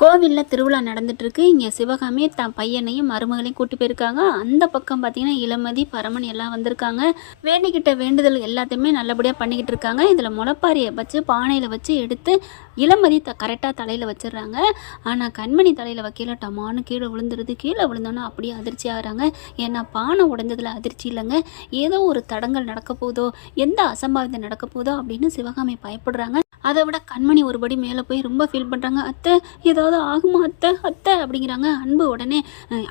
கோவிலில் திருவிழா நடந்துட்டுருக்கு. இங்கே சிவகாமி தன் பையனையும் மருமகளையும் கூட்டி போயிருக்காங்க. அந்த பக்கம் பார்த்தீங்கன்னா இளமதி பரமன் எல்லாம் வந்திருக்காங்க. வேண்டிக்கிட்ட வேண்டுதல் எல்லாத்தையுமே நல்லபடியாக பண்ணிக்கிட்டு இருக்காங்க. இதில் முளப்பாரியை வச்சு பானையில் வச்சு எடுத்து இளமதி த கரெக்டாக தலையில் வச்சிடுறாங்க. ஆனால் கண்மணி தலையில் வைக்கல டமான்னு கீழே விழுந்துருது. கீழே விழுந்தோன்னா அப்படியே அதிர்ச்சி ஆகிறாங்க. ஏன்னா பானை உடஞ்சதில் அதிர்ச்சி இல்லைங்க. ஏதோ ஒரு தடங்கள் நடக்க போதோ எந்த அசம்பாவிதம் நடக்க போதோ அப்படின்னு சிவகாமி பயப்படுறாங்க. அதை விட கண்மணி ஒருபடி மேலே போய் ரொம்ப ஃபீல் பண்ணுறாங்க அத்தை ஏதாவது ஆகுமா அத்தை? அத்தை அப்படிங்கிறாங்க. அன்பு உடனே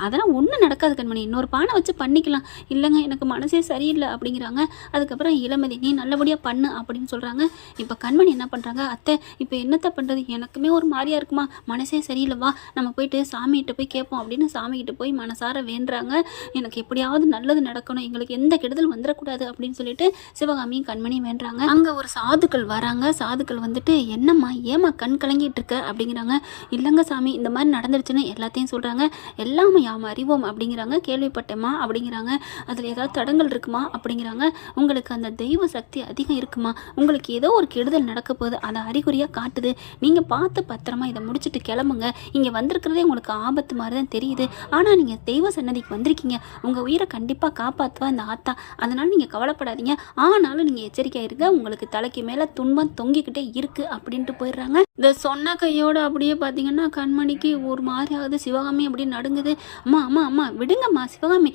அதெல்லாம் ஒன்றும் நடக்காது கண்மணி. இன்னொரு பானை வச்சு பண்ணிக்கலாம். இல்லைங்க எனக்கு மனசே சரியில்லை அப்படிங்கிறாங்க. அதுக்கப்புறம் இளமதி நீ நல்லபடியாக பண்ணு அப்படின்னு சொல்கிறாங்க இப்போ கண்மணி என்ன பண்ணுறாங்க அத்தை இப்போ என்னத்தை பண்ணுறது எனக்குமே ஒரு மாதிரியா இருக்குமா. மனசே சரியில்லை வா. நம்ம போயிட்டு சாமிகிட்ட போய் கேட்போம் அப்படின்னு சாமிகிட்ட போய் மனசார வேண்டுறாங்க. எனக்கு எப்படியாவது நல்லது நடக்கணும். எங்களுக்கு எந்த கெடுதல் வந்துடக்கூடாது அப்படின்னு சொல்லிட்டு சிவகாமியும் கண்மணியும் வேண்டுறாங்க. அங்கே ஒரு சாதுக்கள் வராங்க. சாதுக்கள் வந்துட்டு என்னம்மா ஏம்மா கண் கலங்கிட்டு இருக்க? அப்படிங்கிறாங்க. இல்லைங்க சாமி இந்த மாதிரி நடந்துருச்சுன்னு எல்லாத்தையும் சொல்கிறாங்க எல்லாமே யாம் அறிவோம் அப்படிங்கிறாங்க. கேள்விப்பட்டேம்மா அப்படிங்கிறாங்க. அதில் ஏதாவது தடங்கள் இருக்குமா? அப்படிங்கிறாங்க. உங்களுக்கு அந்த தெய்வ சக்தி அதிகம் இருக்குமா? உங்களுக்கு ஏதோ ஒரு கெடுதல் நடக்க போகுது. அதை அறிகுறியாக காட்டுது. நீங்கள் பார்த்து பத்திரமா இதை முடிச்சுட்டு கிளம்புங்க. இங்கே வந்திருக்கிறதே உங்களுக்கு ஆபத்து மாதிரி தான் தெரியுது. ஆனால் நீங்கள் தெய்வ சன்னதிக்கு வந்திருக்கீங்க. உங்கள் உயிரை கண்டிப்பாக காப்பாற்றுவா இந்த ஆத்தா. அதனால் நீங்கள் கவலைப்படாதீங்க. ஆனாலும் நீங்கள் எச்சரிக்கையாக இருக்க உங்களுக்கு தலைக்கு மேலே துன்பம் தொங்கிக்கிட்டே இருக்குது அப்படின்ட்டு போயிடுறாங்க. இந்த சொன்ன கையோட அப்படியே பார்த்தீங்கன்னா கண்மணிக்கு ஒரு மாதிரி ஆகுது சிவகாமி அப்படியே நடுங்குது. அம்மா அம்மா அம்மா விடுங்கம்மா சிவகாமி.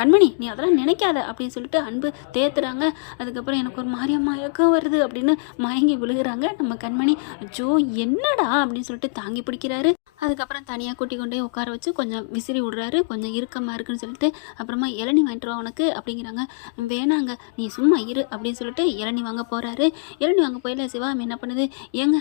கண்மணி நீ அதெல்லாம் நினைக்காத அப்படின்னு சொல்லிட்டு அன்பு தேத்துறாங்க. அதுக்கப்புறம் எனக்கு ஒரு மாதிரி மயக்கம் வருது அப்படின்னு மயங்கி விழுகிறாங்க. நம்ம கண்மணி ஜோ என்னடா? அப்படின்னு சொல்லிட்டு தாங்கி பிடிக்கிறாரு. அதுக்கப்புறம் தனியாக கூட்டி கொண்டே உட்கார வச்சு கொஞ்சம் விசிறி விடுறாரு கொஞ்சம் இறுக்கமாக இருக்குன்னு சொல்லிட்டு அப்புறமா இளநி வாங்கிட்டு வா உனக்கு அப்படிங்கிறாங்க. வேணாங்க நீ சும்மா இரு அப்படின்னு சொல்லிட்டு இளநி வாங்க போகிறாரு இளநி வாங்க போயில சிவாமி என்ன பண்ணுது? ஏங்க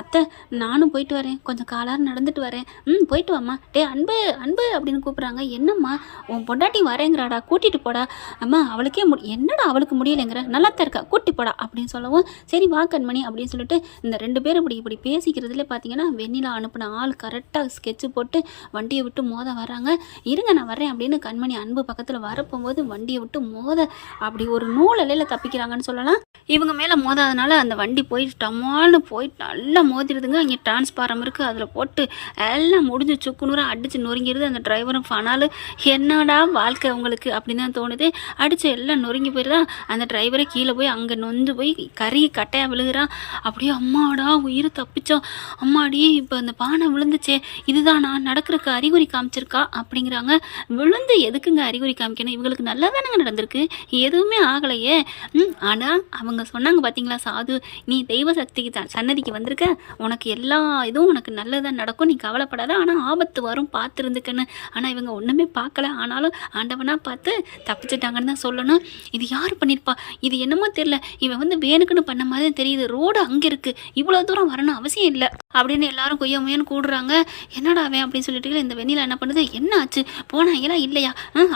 அத்தை நானும் போயிட்டு வரேன். கொஞ்சம் காலார நடந்துட்டு வரேன். ம் போயிட்டு வாம்மா. டே அன்பு அன்பு அப்படின்னு கூப்பிட்றாங்க. என்னம்மா உன் பொண்டாட்டி வரேங்கிறாடா கூட்டிகிட்டு போடா. அம்மா அவளுக்கே மு என்னடா அவளுக்கு முடியலைங்கிற? நல்லா தான் இருக்கா கூட்டி போடா அப்படின்னு சொல்லவும் சரி வா கண்மணி அப்படின்னு சொல்லிட்டு இந்த ரெண்டு பேரும் இப்படி இப்படி பேசிக்கிறதுல பார்த்தீங்கன்னா வெண்ணிலா அனுப்புனா ஆள் கரெக்டாக ஸ்கெட்சு போட்டு வண்டியை விட்டு மோத வராங்க. இருங்க நான் வரேன் அப்படின்னு கண்மணி அன்பு பக்கத்தில் வரப்போகும்போது வண்டியை விட்டு மோத அப்படி ஒரு நூல் தப்பிக்கிறாங்கன்னு சொல்லலாம். இவங்க மேலே மோதாதனால அந்த வண்டி போய் டமால்னு போய் நல்லா மோதிடுதுங்க. இங்கே டிரான்ஸ்பாரம் இருக்குது அதில் போட்டு எல்லாம் முடிஞ்சு சுக்குநூறாக அடித்து நொறுங்கிடுது. அந்த டிரைவரும் ஃபனாலு என்னடா வாழ்க்கை உங்களுக்கு? அப்படின்னு தான் தோணுது. அடித்து எல்லாம் நொறுங்கி போயிடுதான் அந்த டிரைவரை கீழே போய் அங்கே நொந்து போய் கறி கட்டையாக விழுகிறான் அப்படியே அம்மாடா உயிர் தப்பிச்சோம். அம்மாடி இப்போ அந்த பானை விழுந்துச்சே இதுதானா? நடக்கிறக்கு அறிகுறி காமிச்சிருக்கா? அப்படிங்கிறாங்க. விழுந்து எதுக்குங்க அறிகுறி காமிக்கணும்? இவங்களுக்கு நல்லா தானேங்க நடந்திருக்கு. எதுவுமே ஆகலையே. ஆனால் அவங்க சொன்னாங்க பார்த்தீங்களா சாது நீ தெய்வ சக்திக்கு த- சன்னதிக்கு வந்திருக்க. உனக்கு எல்லா இதுவும் உனக்கு நல்லதாக நடக்கும். நீ கவலைப்படாத. ஆனால் ஆபத்து வரும் பார்த்துருந்துக்கன்னு ஆனால் இவங்க ஒன்றுமே பார்க்கல ஆனாலும் ஆண்டவனாக பார்த்து தப்பிச்சிட்டாங்கன்னு தான் சொல்லணும். இது யார் பண்ணியிருப்பா இது என்னமோ தெரியல. இவன் வந்து வேணுக்குன்னு பண்ண மாதிரி தெரியுது. ரோடு அங்கே இருக்குது இவ்வளோ தூரம் வரணும் அவசியம் இல்லை. அப்படின்னு எல்லாரும் கொய்ய முயன்னு கூடுறாங்க. என்னடா அவன் அப்படின்னு சொல்லிட்டு இந்த வெண்ணிலா என்ன பண்ணுது? என்ன ஆச்சு? போனாங்களா இல்லையா?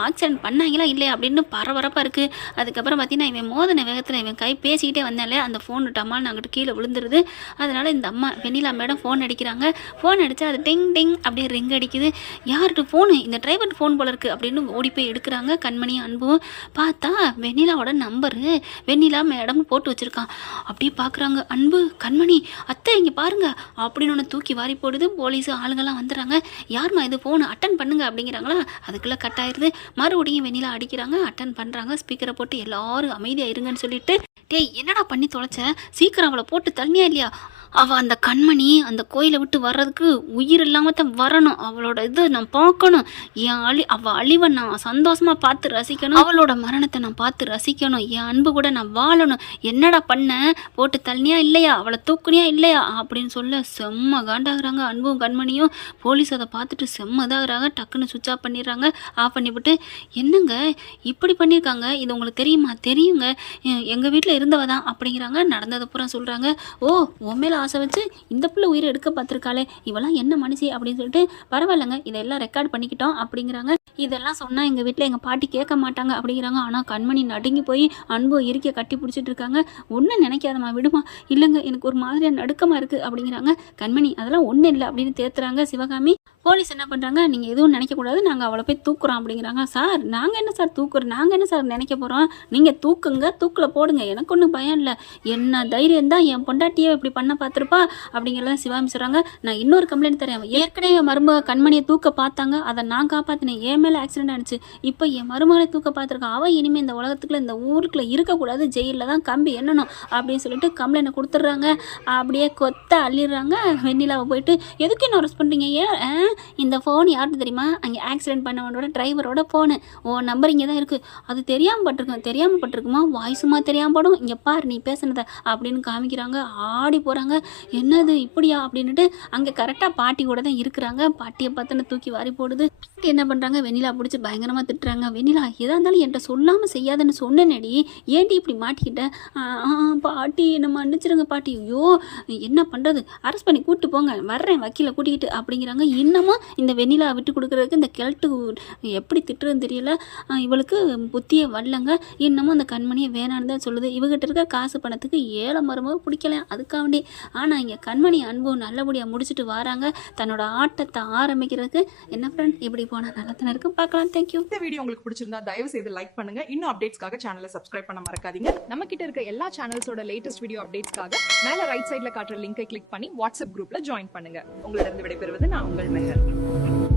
ஆக்சிடென்ட் பண்ணாங்களா இல்லையா? அப்படின்னு பரபரப்பாக இருக்குது அதுக்கப்புறம் பார்த்தீங்கன்னா இவன் மோதன வேகத்தில் இவன் கை பேசிக்கிட்டே வந்தாலே அந்த ஃபோன் டமால் நாங்கள் கீழே விழுந்துருது. அதனால் இந்த அம்மா வெண்ணிலா மேடம் ஃபோன் அடிக்கிறாங்க. ஃபோன் அடித்தா அது டிங் டிங் அப்படியே ரிங் அடிக்குது. யார்கிட்ட ஃபோனு இந்த டிரைவர் ஃபோன் போல இருக்குது அப்படின்னு ஓடி போய் எடுக்கிறாங்க கண்மணி அன்பும். பார்த்தா வெண்ணிலாவோட நம்பரு வெண்ணிலா மேடம் போட்டு வச்சுருக்கான். அப்படியே பார்க்குறாங்க அன்பு கண்மணி அத்தை இங்கே பாருங்க. அப்படின்னு ஒன்று தூக்கி வாரி போடுது. போலீஸும் ஆளுங்கெல்லாம் வந்துடுறாங்க. யாரும்மா இது ஃபோன் அட்டன் பண்ணுங்க அப்படிங்கிறாங்களா? அதுக்குள்ளே கட் ஆயிடுது மறுபடியும் வெண்ணிலா அடிக்கிறாங்க அட்டன் பண்ணுறாங்க ஸ்பீக்கரை போட்டு எல்லாரும் அமைதியாக இருங்கன்னு சொல்லிட்டு டேய் என்னடா பண்ணி தொலைச்ச? சீக்கிரம் அவளை போட்டு தள்ளியா இல்லையா? அவள் அந்த கண்மணி அந்த கோயிலை விட்டு வர்றதுக்கு உயிர் இல்லாமல் தான் வரணும். அவளோட இது நான் பார்க்கணும். என் அழி அவள் அழிவை நான் சந்தோஷமாக பார்த்து ரசிக்கணும். அவளோட மரணத்தை நான் பார்த்து ரசிக்கணும். என் அன்பு கூட நான் வாழணும். என்னடா பண்ண? போட்டு தள்ளினியா இல்லையா? அவளை தூக்குனியா இல்லையா? அப்படின்னு சொல்ல செம்ம காண்டாகிறாங்க அன்பும் கண்மணியும். போலீஸ் அதை பார்த்துட்டு செம்ம இதாகிறாங்க. டக்குன்னு சுவிட்ச் ஆஃப் பண்ணிடுறாங்க. ஆஃப் பண்ணிவிட்டு என்னங்க? இப்படி பண்ணியிருக்காங்க? இது உங்களுக்கு தெரியுமா? தெரியுங்க. எங்கள் வீட்டில் இருந்தவ தான் அப்படிங்கிறாங்க. நடந்ததை பூரா சொல்கிறாங்க ஓ உன் மேலே ஆசை வச்சு இந்த பிள்ளை உயிரை எடுக்க பார்த்துருக்காளே. இவெல்லாம் என்ன மனுஷி? அப்படின்னு சொல்லிட்டு பரவாயில்லைங்க இதெல்லாம் ரெக்கார்ட் பண்ணிக்கிட்டோம் அப்படிங்கிறாங்க. இதெல்லாம் சொன்னால் எங்கள் வீட்டில் எங்கள் பாட்டி கேட்க மாட்டாங்க அப்படிங்கிறாங்க. ஆனால் கண்மணி நடுங்கி போய் அன்பு இறுக்கிய கட்டி பிடிச்சிட்டு இருக்காங்க. ஒன்றும் நினைக்காதம்மா விடுமா. இல்லைங்க எனக்கு ஒரு மாதிரியாக நடுக்கமாக இருக்குது அப்படிங்கிறாங்க. கண்மணி அதெல்லாம் ஒன்றும் இல்லை அப்படின்னு தேத்துறாங்க சிவகாமி. போலீஸ் என்ன பண்ணுறாங்க நீங்கள் எதுவும் நினைக்கக்கூடாது. நாங்கள் அவளை போய் தூக்குறோம் அப்படிங்கிறாங்க. சார் நாங்கள் என்ன சார் தூக்குறோம் நாங்கள் என்ன சார் நினைக்க போகிறோம் நீங்கள் தூக்குங்க தூக்கில் போடுங்க. எனக்கு ஒன்றும் பயம் இல்லை. என்ன தைரியம் தான் என் பொண்டாட்டியை இப்படி பண்ண பார்த்துருப்பா? அப்படிங்கிறத சிவாமி சொல்கிறாங்க நான் இன்னொரு கம்ப்ளைண்ட் தரேன். ஏற்கனவே மரும மருமக கண்மணியை தூக்க பார்த்தாங்க. அதை நான் காப்பாற்றினேன் என் மேலே ஆக்சிடென்ட் ஆனிச்சு இப்போ என் மருமகளை தூக்க பார்த்துருக்கான். அவன் இனிமேல் இந்த உலகத்துக்குள்ள இந்த ஊருக்குள்ளே இருக்கக்கூடாது. ஜெயிலில் தான் கம்பி என்னணும் அப்படின்னு சொல்லிட்டு கம்ப்ளைண்ட் கொடுத்துட்றாங்க. அப்படியே கொத்த அள்ளிடுறாங்க. வெண்ணிலாவை போயிட்டு எதுக்கு என்ன அரெஸ்ட் பண்ணுறீங்க ஏன் ஆ, இந்த ஃபோன் யாருக்கு தெரியுமா? அங்கே ஆக்சிடென்ட் பண்ணவனோட டிரைவரோட ஃபோனு ஓ நம்பர் இங்கே தான் இருக்குது அது தெரியாமல் பட்டிருக்கும். தெரியாமல் பட்டிருக்குமா? வாய்ஸுமா தெரியாமல் படும். இங்கே பாரு நீ பேசுனத அப்படின்னு காமிக்கிறாங்க. ஆடி போகிறாங்க என்னது இப்படியா? அப்படின்னுட்டு அங்கே கரெக்டாக பாட்டி கூட தான் இருக்கிறாங்க. பாட்டியை பார்த்துன்னு தூக்கி வாரி போடுது. பாட்டி என்ன பண்ணுறாங்க வெண்ணிலா பிடிச்சி பயங்கரமாக திட்டுறாங்க. வெண்ணிலா எதாக இருந்தாலும் என்கிட்ட சொல்லாமல் செய்யாதுன்னு சொன்னேனடி. ஏன்டி இப்படி மாட்டிக்கிட்ட? பாட்டி என்ன மன்னிச்சிருங்க பாட்டி. ஐயோ என்ன பண்ணுறது அரெஸ்ட் பண்ணி கூப்பிட்டு போங்க. வர்றேன். வக்கீலை கூட்டிக்கிட்டு அப்படிங்கிறாங்க. இன்னமும் இந்த வெண்ணிலா விட்டு கொடுக்குறதுக்கு இந்த கிழட்டு எப்படி திட்டுறதுன்னு தெரியல. இவளுக்கு புத்தியை வரலங்க. இன்னமும் அந்த கண்மணியை வேணான்னு தான் சொல்லுது. இவகிட்ட இருக்க காசு பணத்துக்கு ஏழை மருமக பிடிக்கல. அதுக்காண்டி ஆனால் இங்கே கண்மணி அன்பு நல்லபடியாக முடிச்சுட்டு வராங்க. தன்னோட ஆட்டத்தை ஆரம்பிக்கிறதுக்கு. என்ன ஃப்ரெண்ட் இப்படி போனால் நல்லா தானே இருக்கும்? பார்க்கலாம். தேங்க்யூ இந்த வீடியோ உங்களுக்கு பிடிச்சிருந்தா தயவு செய்து லைக் பண்ணுங்க. இன்னும் அப்டேட்ஸ்க்காக சேனலை சப்ஸ்கிரைப் பண்ண மறக்காதீங்க. நம்ம கிட்ட இருக்க எல்லா சேனல்ஸோட லேட்டஸ்ட் வீடியோ அப்டேட்ஸ்க்காக மேல ரைட் சைடில் காட்டுற லிங்கை கிளிக் பண்ணி வாட்ஸ்அப் குரூப்ல ஜாயின் பண்ணுங்க. உங்களிடம் விடைபெறுவது நான் உங்கள் Twitter.